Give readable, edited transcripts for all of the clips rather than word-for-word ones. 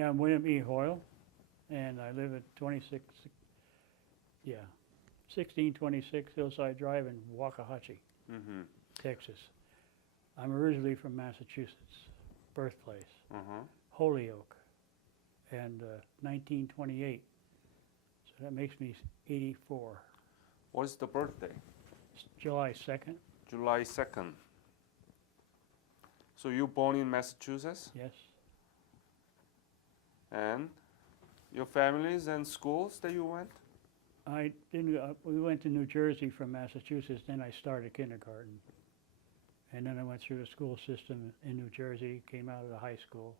Yeah, I'm William E. Hoyle, and I live at 1626 Hillside Drive in Waxahachie, Mm-hmm. Texas. I'm originally from Massachusetts, birthplace, Uh-huh. Holyoke, and 1928. So that makes me 84. What's the birthday? It's July 2nd, July 2nd. So you born in Massachusetts? yes. And your families and schools that you went? I didn't. We went to New Jersey from Massachusetts. Then I started kindergarten, and then I went through the school system in New Jersey. Came out of the high school,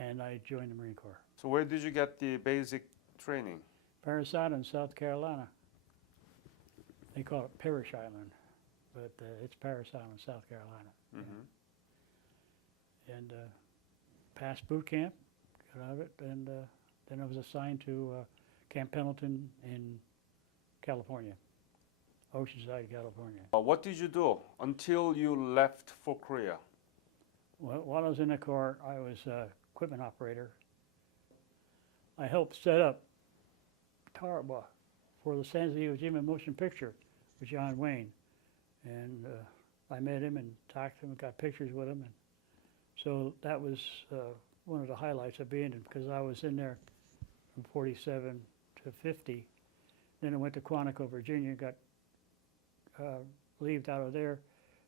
and I joined the Marine Corps. So where did you get the basic training? Parris Island, South Carolina. They call it Parrish Island, but it's Parris Island, South Carolina. Mm-hmm. And passed boot camp, got out of it, and then I was assigned to Camp Pendleton in California, Oceanside, California. What did you do until you left for Korea? Well, while I was in the Corps, I was equipment operator. I helped set up Tarawa for the San Diego Jim motion picture with John Wayne. And I met him and talked to him and got pictures with him. And so that was one of the highlights of being in, because I was in there from 47 to 50. Then I went to Quantico, Virginia, got leaved out of there,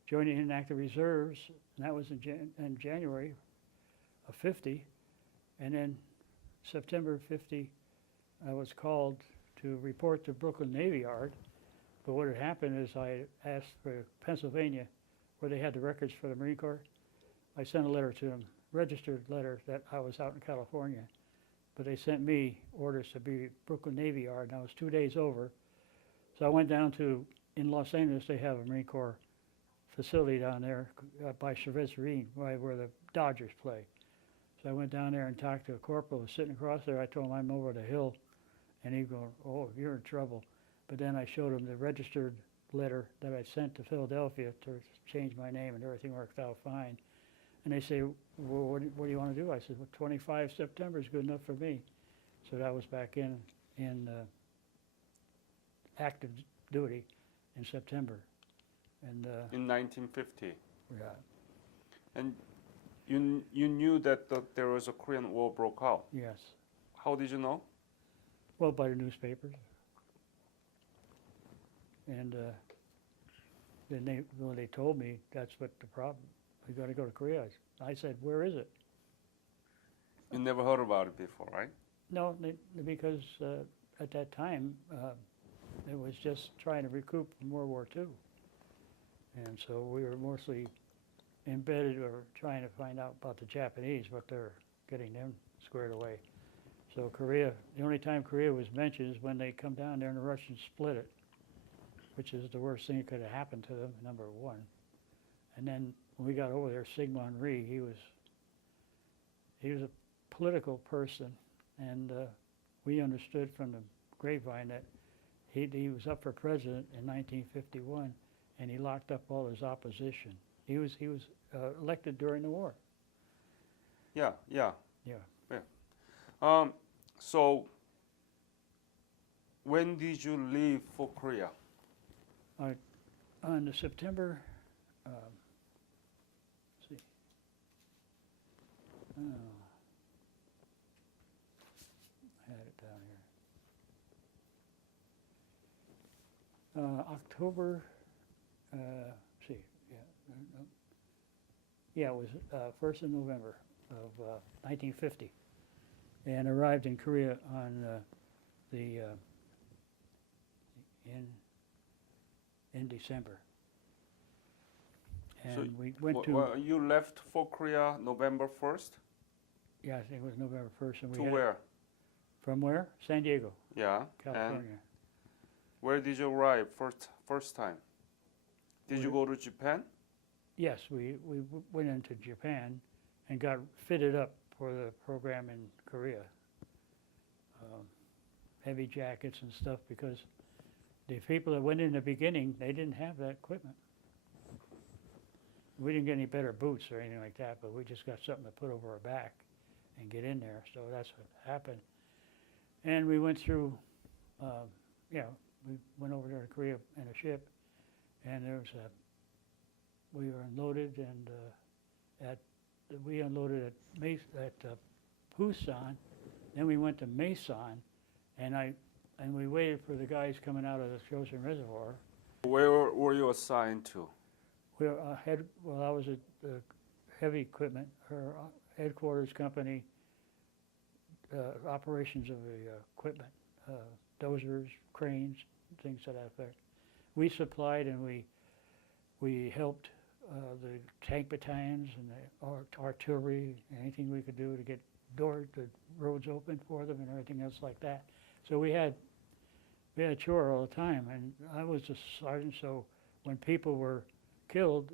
joined the inactive reserves, and that was in January of 50. And then September 50, I was called to report to Brooklyn Navy Yard. But what had happened is I asked for Pennsylvania, where they had the records for the Marine Corps. I sent a letter to them, registered letter, that I was out in California. But they sent me orders to be Brooklyn Navy Yard, and I was 2 days over. So I went down to, in Los Angeles, they have a Marine Corps facility down there by Chavez Ravine, right where the Dodgers play. So I went down there and talked to a corporal who was sitting across there. I told him I'm over the hill, and he goes, "Oh, you're in trouble." But then I showed him the registered letter that I sent to Philadelphia to change my name, and everything worked out fine. And they say, "Well, what do you want to do?" I said, "Well, 25 September is good enough for me." So that was back in active duty in September. And In 1950. yeah, And you knew that there was a Korean War broke out. yes. How did you know? Well, by the newspapers. And then when they told me that's what the problem, we got to go to Korea. I said, "Where is it?" You never heard about it before, right? No, because at that time it was just trying to recoup from World War II, and so we were mostly embedded or trying to find out about the Japanese, what they're getting them squared away. So Korea, the only time Korea was mentioned is when they come down there and the Russians split it, which is the worst thing that could have happened to them, number one. And then when we got over there, Syngman Rhee, he was a political person, and we understood from the grapevine that he was up for president in 1951, and he locked up all his opposition. He was elected during the war. Yeah. Yeah. So when did you leave for Korea? On the September, let's see, I had it down here. October, let's see, yeah, it was 1st of November of 1950, and arrived in Korea on in December. And So we went to, you left for Korea November 1st? yeah, I think it was November 1st. And we To had, where? from where? San Diego, Yeah. California. And where did you arrive first time? Did you go to Japan? Yes, we went into Japan and got fitted up for the program in Korea. Heavy jackets and stuff, because the people that went in the beginning, they didn't have that equipment. We didn't get any better boots or anything like that, but we just got something to put over our back and get in there. So that's what happened. And we went through, we went over there to Korea in a ship, and we were unloaded, and we unloaded at Busan. Then we went to Mason, and we waited for the guys coming out of the Chosin Reservoir. Where were you assigned to? I was at the heavy equipment, or headquarters company, operations of the equipment, dozers, cranes, things to that effect. We supplied and we helped the tank battalions and the artillery, anything we could do to get the roads open for them and everything else like that. So we had a chore all the time, and I was a sergeant, so when people were killed,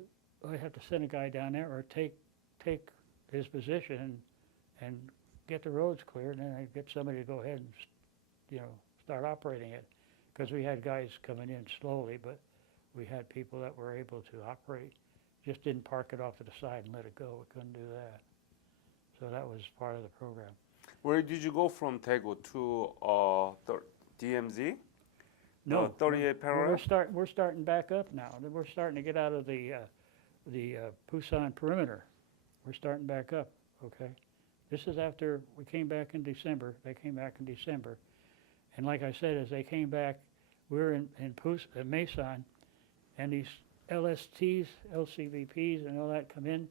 I'd have to send a guy down there or take his position and get the roads cleared, and then I'd get somebody to go ahead and start operating it, because we had guys coming in slowly, but we had people that were able to operate. Just didn't park it off to the side and let it go. We couldn't do that. So that was part of the program. Where did you go from Daegu to DMZ? No, 38 parallel? we're starting back up now. We're starting to get out of the Busan perimeter. We're starting back up, okay? This is after we came back in December. They came back in December. And like I said, as they came back, we were in Mason, and these LSTs, LCVPs, and all that come in, and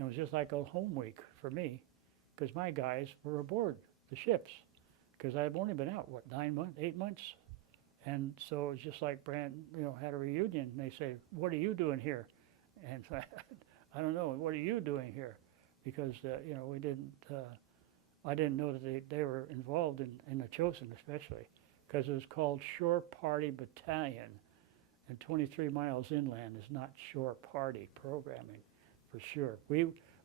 it was just like a home week for me, because my guys were aboard the ships, because I've only been out, 8 months? And so it was just like had a reunion, and they say, "What are you doing here?" And I don't know, what are you doing here? Because, we didn't, I didn't know that they were involved in the Chosin especially, because it was called Shore Party Battalion, and 23 miles inland is not shore party programming, for sure.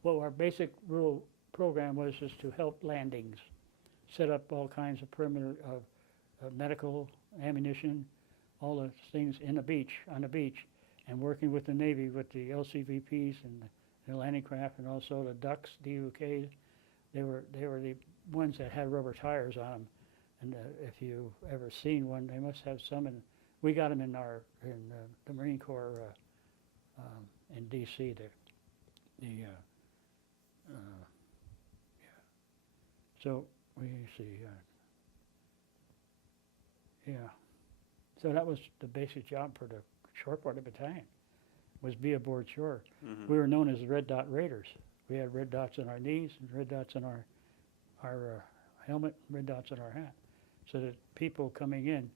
Our basic rule program was just to help landings, set up all kinds of perimeter of medical, ammunition, all those things on the beach, and working with the Navy, with the LCVPs and the landing craft, and also the ducks, DUKs. They were the ones that had rubber tires on them, and if you've ever seen one, they must have some. And we got them in the Marine Corps in D.C. So we see. So that was the basic job for the Shore Party Battalion, was be aboard shore. Mm-hmm. We were known as the Red Dot Raiders. We had red dots on our knees and red dots on our helmet, red dots on our hat, so that people coming in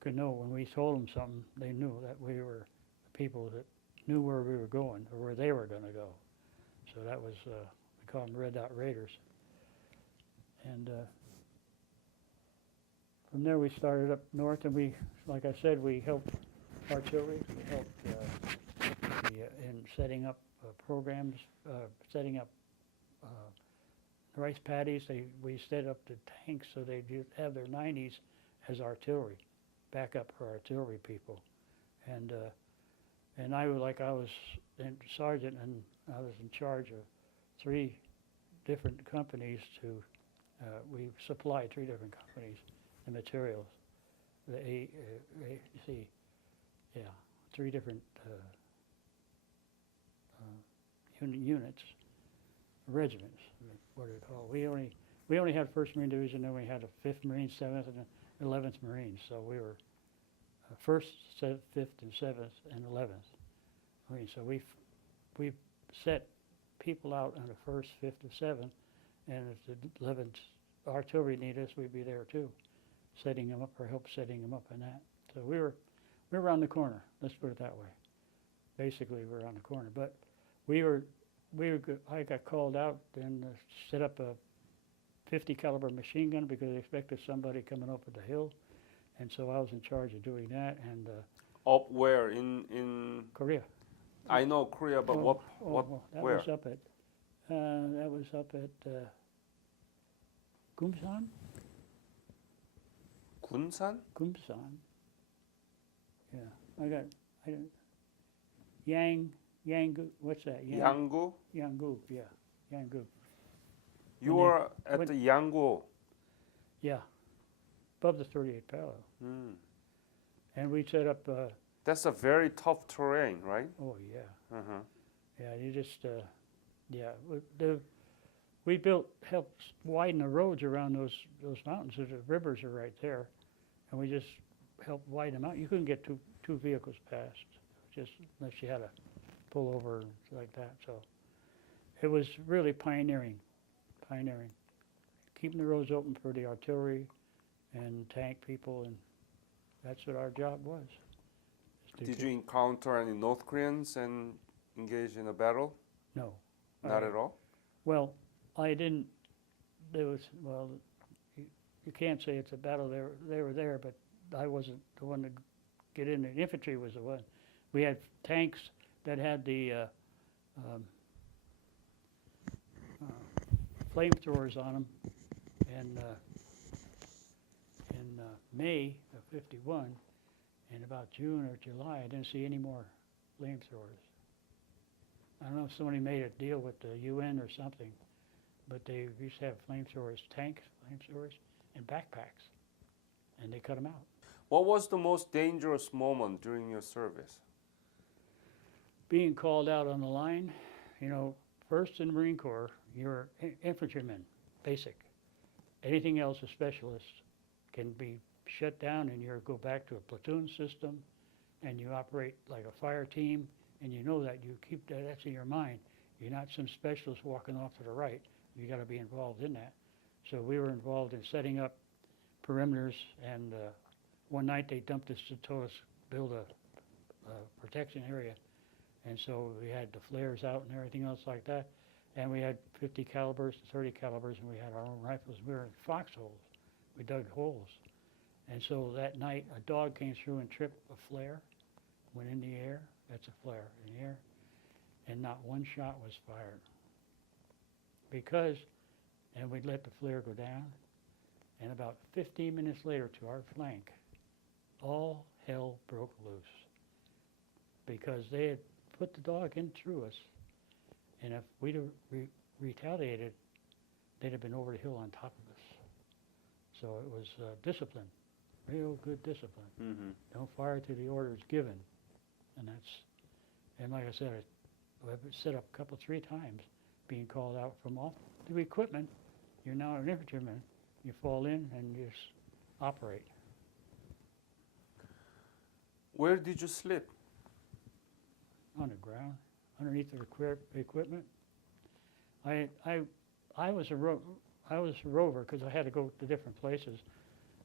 could know when we told them something, they knew that we were the people that knew where we were going or where they were going to go. So that was, we called them Red Dot Raiders. And from there we started up north, and we, like I said, we helped artillery, we helped in setting up programs, setting up rice paddies. We set up the tanks so they'd have their 90s as artillery, backup for artillery people. And I was in sergeant, and I was in charge of 3 different companies we supplied 3 different companies the materials. 3 different units, regiments, what are they called? We only had 1st Marine Division, then we had a 5th Marine, 7th, and 11th Marines. So we were 1st, 5th, and 7th, and 11th Marines. So we set people out on the 1st, 5th, and 7th, and if the 11th artillery needed us, we'd be there too, setting them up or help setting them up in that. So we were around the corner. Let's put it that way. Basically, we were around the corner, but I got called out and set up a 50 caliber machine gun because they expected somebody coming up the hill, and so I was in charge of doing that. And up where in Korea? I know Korea, but where? That was up at Gumsan. Gunsan? Gumsan. Yeah, Yanggu, what's that? Yanggu? Yanggu, yeah, Yanggu. You When they- were at when- the Yango. Yeah, above the 38 parallel. Mm. And we set up, That's a very tough terrain, right? oh yeah, Uh-huh. yeah, you just, yeah, we helped widen the roads around those mountains, the rivers are right there, and we just helped widen them out. You couldn't get two vehicles past, just unless you had to pull over like that, so. It was really pioneering, keeping the roads open for the artillery and tank people, and that's what our job was. is to Did keep- you encounter any North Koreans and engage in a battle? No. Not I- at all? Well, I didn't, you can't say it's a battle, they were there, but I wasn't the one to get in there. The infantry was the one. We had tanks that had the flamethrowers on them, and in May of '51, in about June or July, I didn't see any more flamethrowers. I don't know if somebody made a deal with the UN or something, but they used to have flamethrowers, tanks, flamethrowers, and backpacks, and they cut them out. What was the most dangerous moment during your service? Being called out on the line, first in the Marine Corps, you're infantryman, basic. Anything else, a specialist, can be shut down and you go back to a platoon system and you operate like a fire team, and you know that you keep that's in your mind. You're not some specialist walking off to the right. You got to be involved in that. So we were involved in setting up perimeters, and one night they dumped us to told us build a protection area, and so we had the flares out and everything else like that, and we had 50 calibers, 30 calibers, and we had our own rifles. We were in foxholes. We dug holes, and so that night a dog came through and tripped a flare, went in the air. That's a flare in the air, and not one shot was fired. And we'd let the flare go down, and about 15 minutes later, to our flank, all hell broke loose, because they had put the dog in through us, and if we'd have retaliated, they'd have been over the hill on top of us. So it was discipline, real good discipline. Mm-hmm. Don't fire till the order is given. And like I said, I've set up three times, being called out from all the equipment. You're now an infantryman. You fall in and you just operate. Where did you sleep? On the ground, underneath the equipment. I was a rover because I had to go to different places,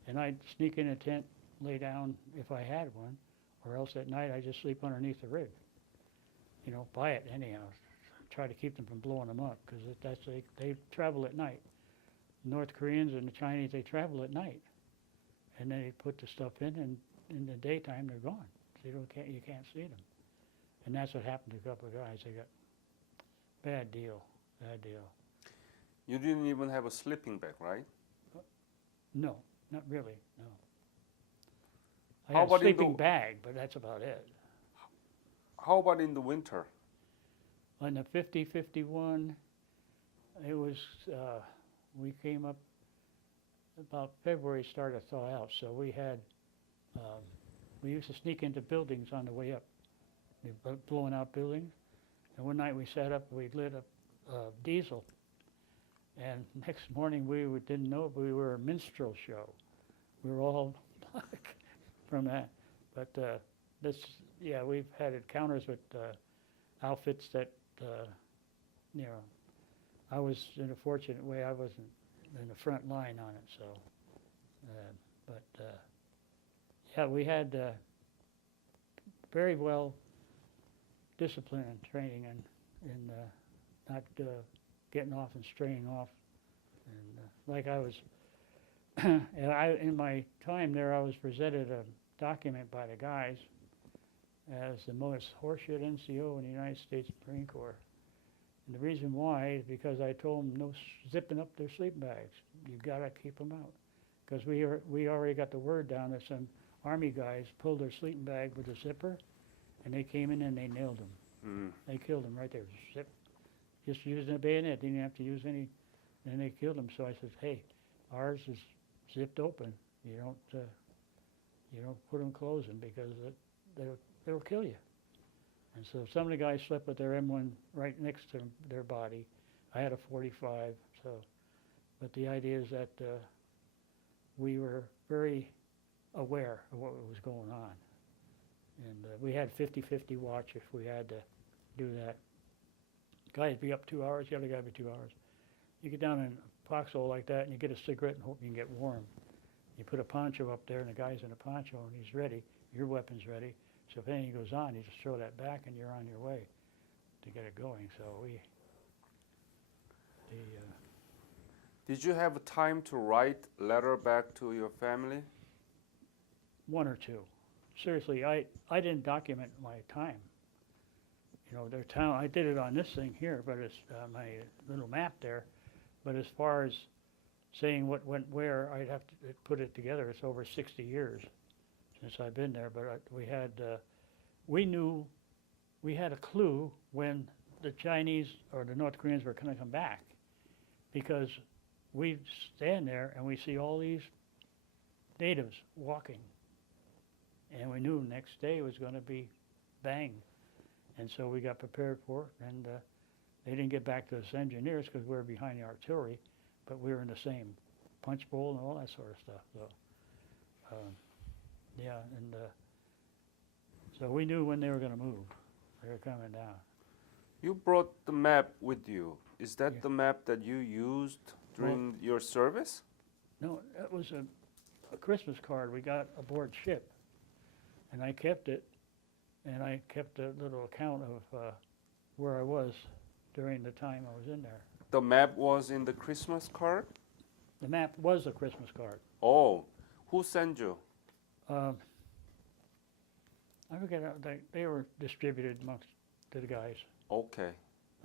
and I'd sneak in a tent, lay down if I had one, or else at night I just sleep underneath the rig. By it anyhow. Try to keep them from blowing them up, because they travel at night. North Koreans and the Chinese, they travel at night, and then they put the stuff in, and in the daytime they're gone. So you can't see them. And that's what happened to a couple of guys. They got bad deal. You didn't even have a sleeping bag, right? No, not really, no. I How had a about in the- sleeping bag, but that's about it. How about in the winter? On the 50-51, it was, we came up about February, started to thaw out, so we had, we used to sneak into buildings on the way up, blowing out buildings. And one night we sat up, we lit a diesel, and next morning didn't know we were a minstrel show. We were all black from that. But we've had encounters with outfits that, I was in a fortunate way. I wasn't in the front line on it, so. We had very well discipline and training, and not getting off and straying off. And like I was, and in my time there, I was presented a document by the guys as the most horseshit NCO in the United States Marine Corps. And the reason why is because I told them no zipping up their sleeping bags. You gotta keep them out. Because we already got the word down that some Army guys pulled their sleeping bag with a zipper, and they came in and they nailed them. Mm. They killed them right there. Zip. Just using a bayonet. Didn't have to use any and they killed him. So I said, hey, ours is zipped open. You don't put them closing because they'll kill you. And so some of the guys slept with their M1 right next to their body. I had a 45. So, but the idea is that we were very aware of what was going on, and we had 50-50 watch if we had to do that. Guy'd be up 2 hours, the other guy would be 2 hours. You get down in a foxhole like that and you get a cigarette and hope you can get warm. You put a poncho up there and the guy's in a poncho and he's ready, your weapon's ready. So if anything goes on, you just throw that back and you're on your way to get it going. So Did you have time to write letter back to your family? one or two. Seriously, I didn't document my time. You know, their town, I did it on this thing here, but it's my little map there. But as far as saying what went where, I'd have to put it together. It's over 60 years since I've been there. But we knew, we had a clue when the Chinese or the North Koreans were going to come back, because we'd stand there and we see all these natives walking. And we knew next day was going to be bang. And so we got prepared for it, and they didn't get back to us engineers because we were behind the artillery, but we were in the same punch bowl and all that sort of stuff. So, yeah, and so we knew when they were going to move. They were coming down. You brought the map with you. Is that Yeah. the map that you used during your service? No, that was a Christmas card we got aboard ship, and I kept it, and I kept a little account of where I was during the time I was in there. The map was in the Christmas card? The map was a Christmas card. Oh, who sent you? I forget how they were distributed amongst the guys. Okay.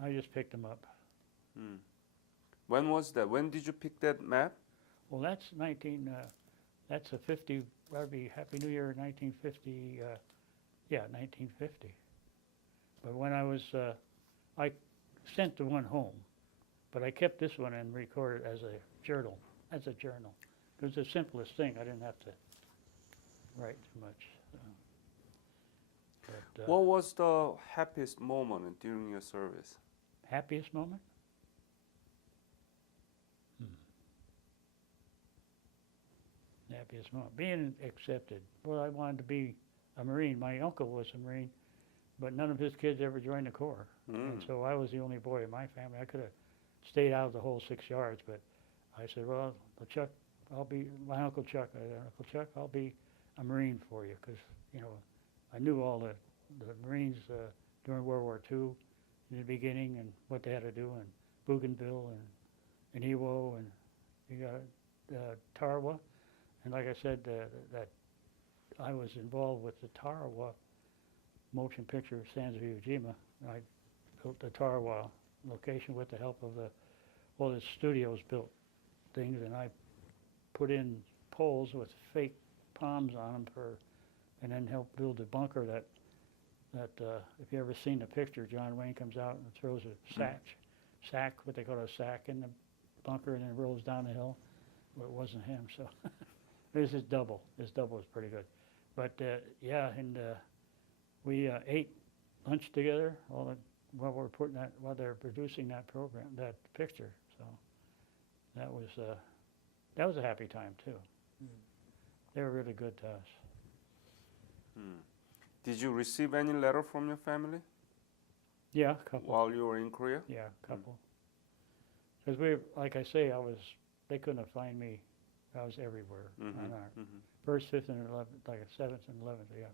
I just picked them up. Hmm. When was that? When did you pick that map? Well, that's that's a 50, that'd be Happy New Year 1950, 1950. But when I was, I sent the one home, but I kept this one and recorded as a journal. It was the simplest thing. I didn't have to write too much. So. But, What was the happiest moment during your service? happiest moment? Happiest moment. Being accepted. Well, I wanted to be a Marine. My uncle was a Marine, but none of his kids ever joined the Corps. And so I was the only boy in my family. I could have stayed out of the whole 6 yards, but I said, well, Chuck, my Uncle Chuck, I'll be a Marine for you, because, you know, I knew all the Marines during World War II in the beginning and what they had to do in Bougainville and Iwo, and you got Tarawa. And like I said, that I was involved with the Tarawa motion picture Sands of Iwo Jima. I built the Tarawa location with the help of the studios built things, and I put in poles with fake palms on them and then helped build a bunker that if you ever seen the picture, John Wayne comes out and throws a sack, what they call a sack, in the bunker, and then rolls down the hill. Well, it wasn't him, so there's his double. His double was pretty good. But yeah, and we ate lunch together while they're producing that program, that picture. So that was a happy time too. They were really good to us. Did you receive any letter from your family Yeah, a couple. while you were in Korea? Yeah, a couple. Because like I say, they couldn't have find me. I was everywhere. On our first, fifth, and 11th, like a 7th and 11th, yeah.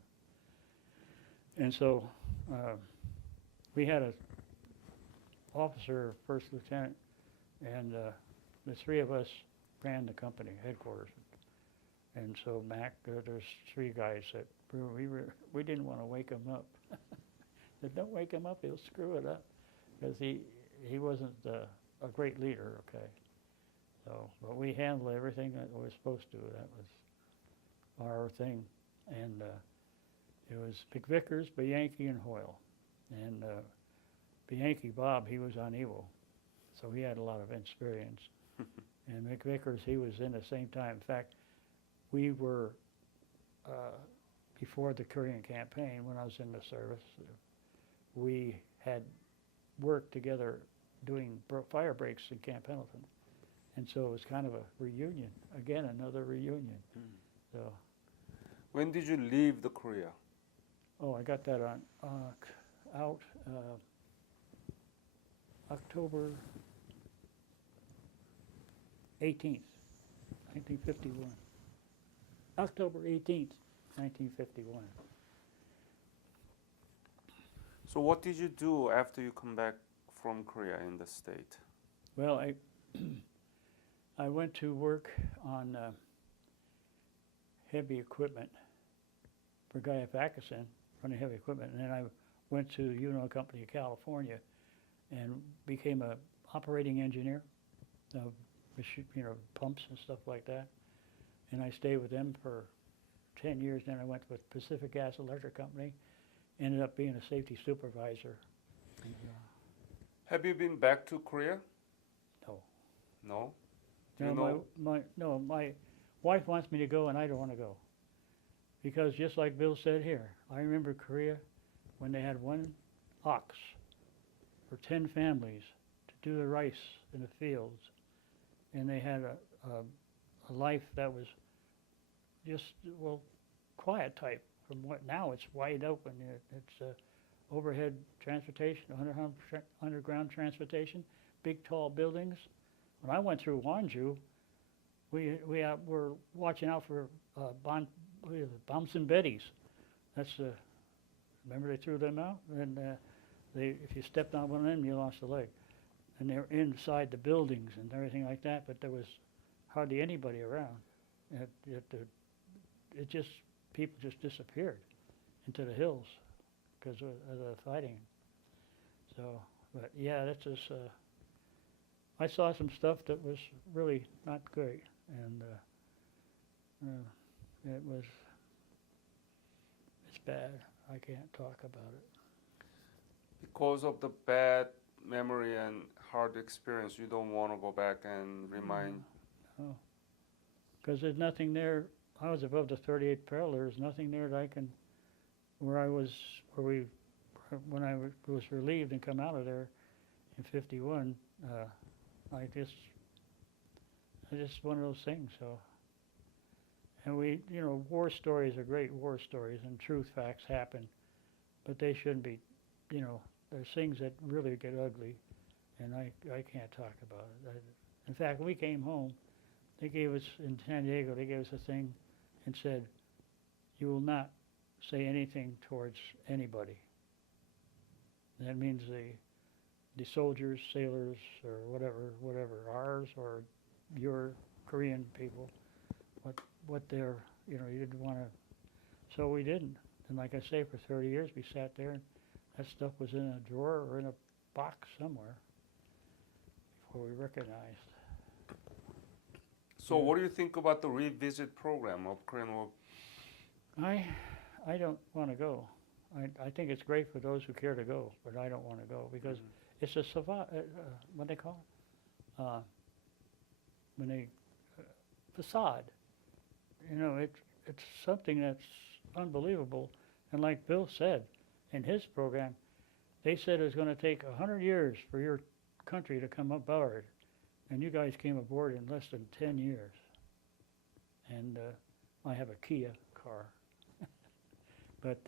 And so we had a officer, first lieutenant, and the three of us ran the company headquarters. And so Mac, there's three guys that we didn't want to wake him up. Said, don't wake him up, he'll screw it up, because he wasn't a great leader. Okay. So, but we handled everything that we were supposed to. That was our thing. And it was McVickers, Bianchi, and Hoyle. And Bianchi, Bob, he was on Iwo, so he had a lot of experience. And Mick Vickers, he was in the same time. In fact, we were, before the Korean campaign, when I was in the service, we had worked together doing fire breaks in Camp Pendleton. And so it was kind of a reunion, again, another reunion. So, When did you leave the Korea? oh, I got that on, out October 18th, 1951. October 18th, 1951. So what did you do after you come back from Korea in the state? Well, I went to work on heavy equipment for Guy Pakistan, running heavy equipment, and then I went to Uno Company of California and became a operating engineer of pumps and stuff like that. And I stayed with them for 10 years. Then I went with Pacific Gas Electric Company, ended up being a safety supervisor. And, Have you been back to Korea? no. No? Do you know? My wife wants me to go, and I don't want to go. Because just like Bill said here, I remember Korea when they had one ox for 10 families to do the rice in the fields. And they had a life that was just, well, quiet type. From what now it's wide open. It's overhead transportation, underground transportation, big tall buildings. When I went through Wonju, we were watching out for bombs and Bettys. That's remember they threw them out, and if you stepped on one of them, you lost a leg. And they were inside the buildings and everything like that, but there was hardly anybody around. It just people just disappeared into the hills because of the fighting. So, but yeah, that's just. I saw some stuff that was really not great, and it's bad. I can't talk about it. Because of the bad memory and hard experience, you don't want to go back and remind. No, because there's nothing there. I was above the 38th parallel. There's nothing there that I can, when I was relieved and come out of there in '51. Just one of those things. So, and war stories are great war stories, and truth facts happen, but they shouldn't be. There's things that really get ugly, and I can't talk about it. In fact, when we came home, they gave us in San Diego. They gave us a thing, and said, "You will not say anything towards anybody." And that means the soldiers, sailors, or whatever, ours or your Korean people, what they're, you didn't want to. So we didn't. And like I say, for 30 years we sat there, and that stuff was in a drawer or in a box somewhere before we recognized. So what do you think about the revisit program of Korean War? I don't want to go. I think it's great for those who care to go, but I don't want to go because it's a what they call it? When they facade. It's something that's unbelievable. And like Bill said in his program, they said it was going to take 100 years for your country to come aboard, and you guys came aboard in less than 10 years. And I have a Kia car, but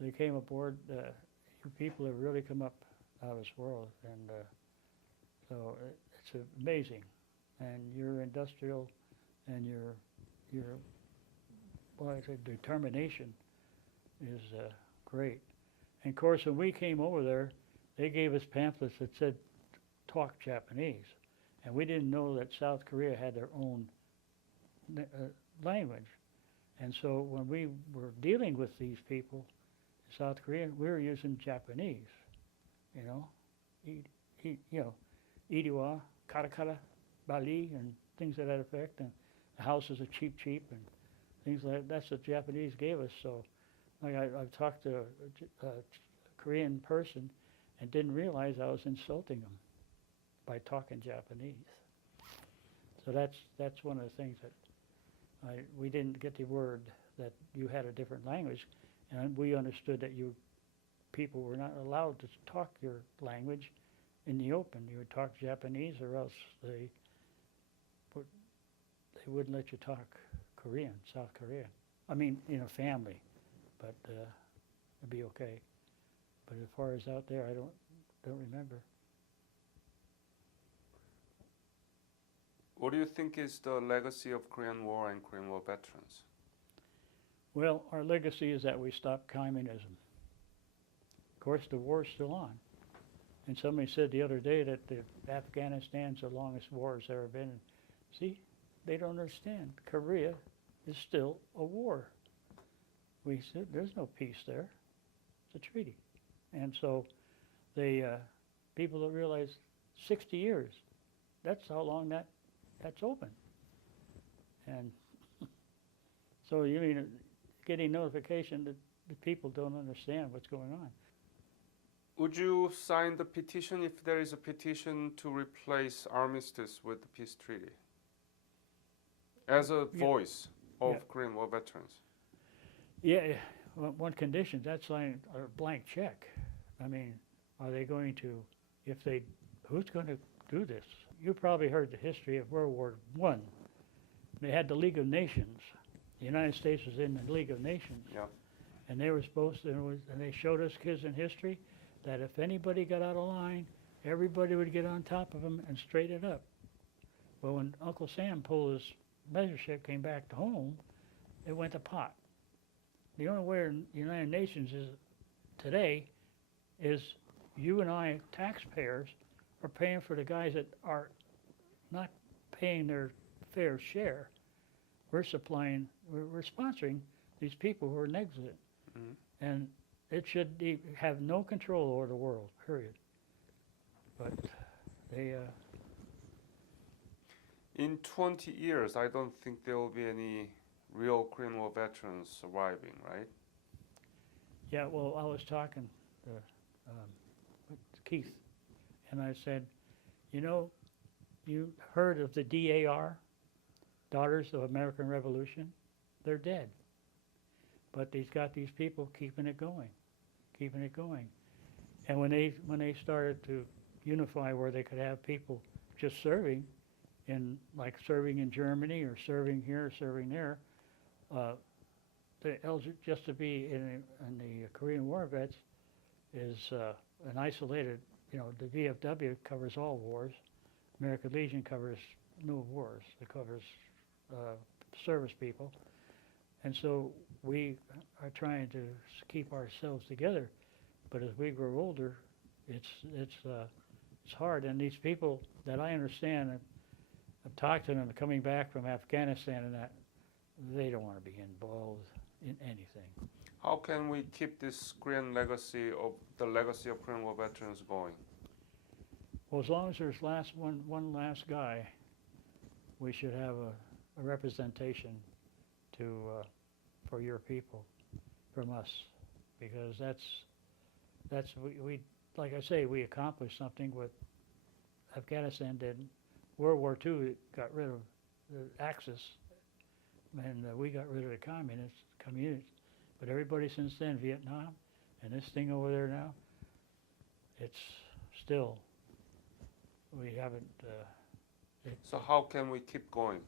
they came aboard. You people have really come up out of this world, and so it's amazing. And your industrial and your determination is great. And of course, when we came over there, they gave us pamphlets that said "Talk Japanese," and we didn't know that South Korea had their own language. And so when we were dealing with these people in South Korea, we were using Japanese. Iriwa, katakata, bali, and things to that effect. And the houses are cheap, and things like that. That's what Japanese gave us. So, like I've talked to a Korean person and didn't realize I was insulting them by talking Japanese. So that's one of the things that we didn't get the word that you had a different language, and we understood that you people were not allowed to talk your language in the open. You would talk Japanese, or else they wouldn't let you talk Korean, South Korean. I mean, in a family, but it'd be okay. But as far as out there, I don't remember. What do you think is the legacy of Korean War and Korean War veterans? Well, our legacy is that we stopped communism. Of course, the war's still on. And somebody said the other day that Afghanistan's the longest war has ever been. See, they don't understand. Korea is still a war. We said there's no peace there. It's a treaty. And so people don't realize 60 years, that's how long that's open. And so you mean getting notification that the people don't understand what's going on. Would you sign the petition if there is a petition to replace armistice with the peace treaty? As a voice of Korean War veterans. Yeah, well, one condition, that's like a blank check. I mean, are they going to, who's going to do this? You probably heard the history of World War I. They had the League of Nations. The United States was in the League of Nations. Yeah. And they were supposed to, and they showed us kids in history that if anybody got out of line, everybody would get on top of them and straighten it up. Well, when Uncle Sam pulled his measureship, came back to home, it went to pot. The only way in the United Nations is today is you and I, taxpayers, are paying for the guys that are not paying their fair share. We're sponsoring these people who are negligent. Mm-hmm. And it should have no control over the world, period. But they... In 20 years, I don't think there will be any real Korean War veterans surviving, right? Yeah, well, I was talking to with Keith, and I said, you know, you heard of the DAR, Daughters of American Revolution? They're dead. But he's got these people keeping it going. And when they started to unify where they could have people just serving in Germany or serving here or serving there, just to be in the Korean War vets is an isolated, the VFW covers all wars. American Legion covers no wars. It covers service people. And so we are trying to keep ourselves together. But as we grow older, it's hard. And these people that I understand, I've talked to them coming back from Afghanistan and that, they don't want to be involved in anything. How can we keep this Korean legacy of the legacy of Korean War veterans going? Well, as long as there's one last guy, we should have a representation for your people from us, because that's we like I say, we accomplished something what Afghanistan didn't. World War II got rid of the Axis, and we got rid of the communists. But everybody since then, Vietnam, and this thing over there now, it's still, we haven't. So how can we keep going?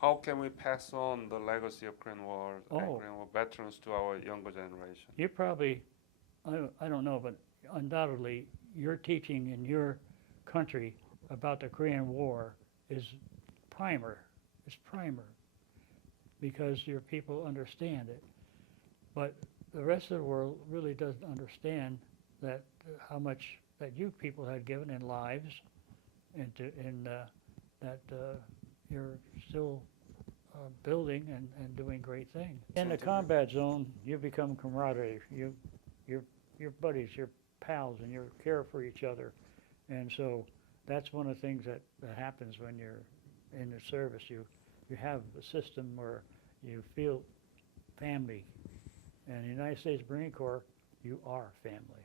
How can we pass on the legacy of Korean War and Korean War veterans to our younger generation? You probably, I don't know, but undoubtedly your teaching in your country about the Korean War is primer. It's primer because your people understand it. But the rest of the world really doesn't understand that how much that you people had given in lives, and that you're still building and doing great things. In the combat zone, you become camaraderie. You're buddies, you're pals, and you care for each other. And so that's one of the things that happens when you're in the service. You have a system where you feel family. And in the United States Marine Corps, you are family.